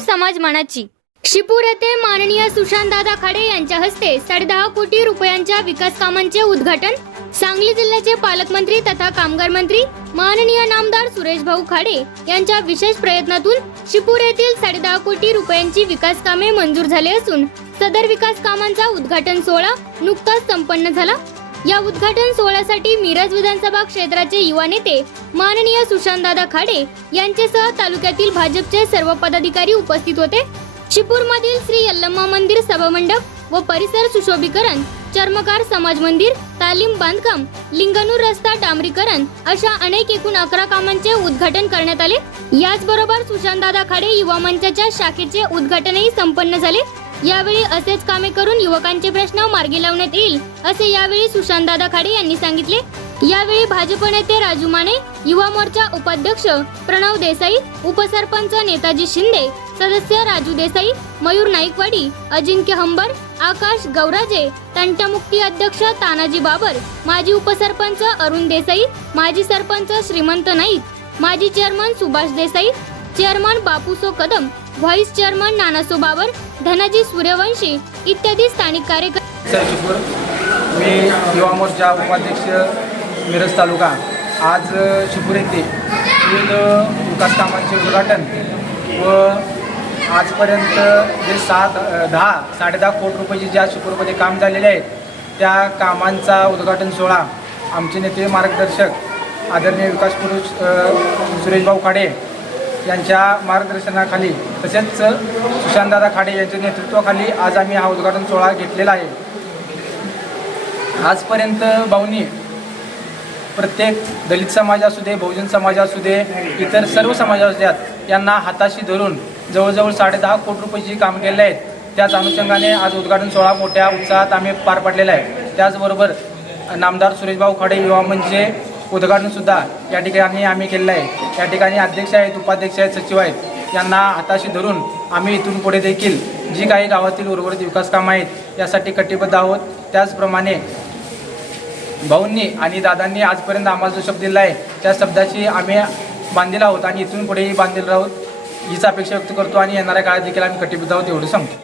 समाज मानाची. शिपूर येथे माननीय सुशांतदादा खाडे यांच्या हस्ते साडेदहा कोटी रुपयांच्या विकास कामांचे उद्घाटन सांगली जिल्ह्याचे पालकमंत्री तथा कामगार मंत्री माननीय नामदार सुरेश भाऊ खाडे यांच्या विशेष प्रयत्नातून शिपूर येथील साडेदहा कोटी रुपयांची विकास कामे मंजूर झाले असून सदर विकास कामांचा उद्घाटन सोहळा नुकताच संपन्न झाला. या उद्घाटन सोहळ्यासाठी मिरज विधानसभा क्षेत्राचे युवा नेते माननीय सुशांतदादा खाडे यांच्यासह तालुक्यातील भाजपचे सर्व पदाधिकारी उपस्थित होते. शिपूर मधील श्री यल्लम्मा मंदिर सभामंडप व परिसर सुशोभीकरण चर्मकार समाज मंदिर तालीम बांधकाम लिंगनूर रस्ता डांबरीकरण अशा अनेक एकूण अकरा कामांचे उद्घाटन करण्यात आले. याचबरोबर सुशांतदादा खाडे युवा मंचाच्या शाखेचे उद्घाटनही संपन्न झाले. यावेळी असेच कामे करून युवकांचे प्रश्न मार्गी लावण्यात येईल असे यावेळी सुशांत दादा खाडे यांनी सांगितले. यावेळी भाजप नेते राजू माने युवा मोर्चा उपाध्यक्ष प्रणव देसाई उपसरपंच नेताजी शिंदे सदस्य राजू देसाई मयूर नाईकवाडी अजिंक्य हंबर आकाश गौराजे तंटमुक्ती अध्यक्ष तानाजी बाबर माजी उपसरपंच अरुण देसाई माजी सरपंच श्रीमंत नाईक माजी chairman Subhash Desai chairman Bapuso Kadam vice chairman Nanaso Babar Dhanaji Suryavanshi इत्यादी स्थानिक कार्यकर्ते शिपूर मी युवा मोर्चा उपाध्यक्ष मिरज तालुका. आज शिपूर येथे विविध विकास कामांचे उद्घाटन व आजपर्यंत जे सात दहा साडेदहा कोटी रुपयाचे ज्या शिपूरमध्ये काम झालेले आहेत त्या कामांचा उद्घाटन सोहळा आमचे नेते मार्गदर्शक आदरणीय विकास पुरुष सुरेशभाऊ खाडे यांच्या मार्गदर्शनाखाली तसेच सुशांतदादा खाडे यांच्या नेतृत्वाखाली आज आम्ही हा उद्घाटन सोहळा घेतलेला आहे. आजपर्यंत भाऊनी प्रत्येक दलित समाज असू दे बहुजन समाज असू दे इतर सर्व समाज असू द्यात यांना हाताशी धरून जवळजवळ साडेदहा कोटी रुपयाची काम केले आहेत त्याच अनुषंगाने आज उद्घाटन सोहळा मोठ्या उत्साहात आम्ही पार पाडलेला आहे. त्याचबरोबर नामदार सुरेशभाऊ खाडे युवा म्हणजे उद्घाटनसुद्धा या ठिकाणी आम्ही केलेलं आहे. या ठिकाणी अध्यक्ष आहेत उपाध्यक्ष आहेत सचिव आहेत. यांना हाताशी धरून आम्ही इथून पुढे देखील जी काही गावातील उर्वरित विकास कामं आहेत यासाठी कटिबद्ध आहोत. त्याचप्रमाणे भाऊंनी आणि दादांनी आजपर्यंत आम्हाला जो शब्द दिला आहे त्या शब्दाशी आम्ही बांधील आहोत आणि इथून पुढेही बांधील आहोत हीच अपेक्षा व्यक्त करतो आणि येणाऱ्या काळात देखील आम्ही कटिबद्ध आहोत एवढं सांगतो.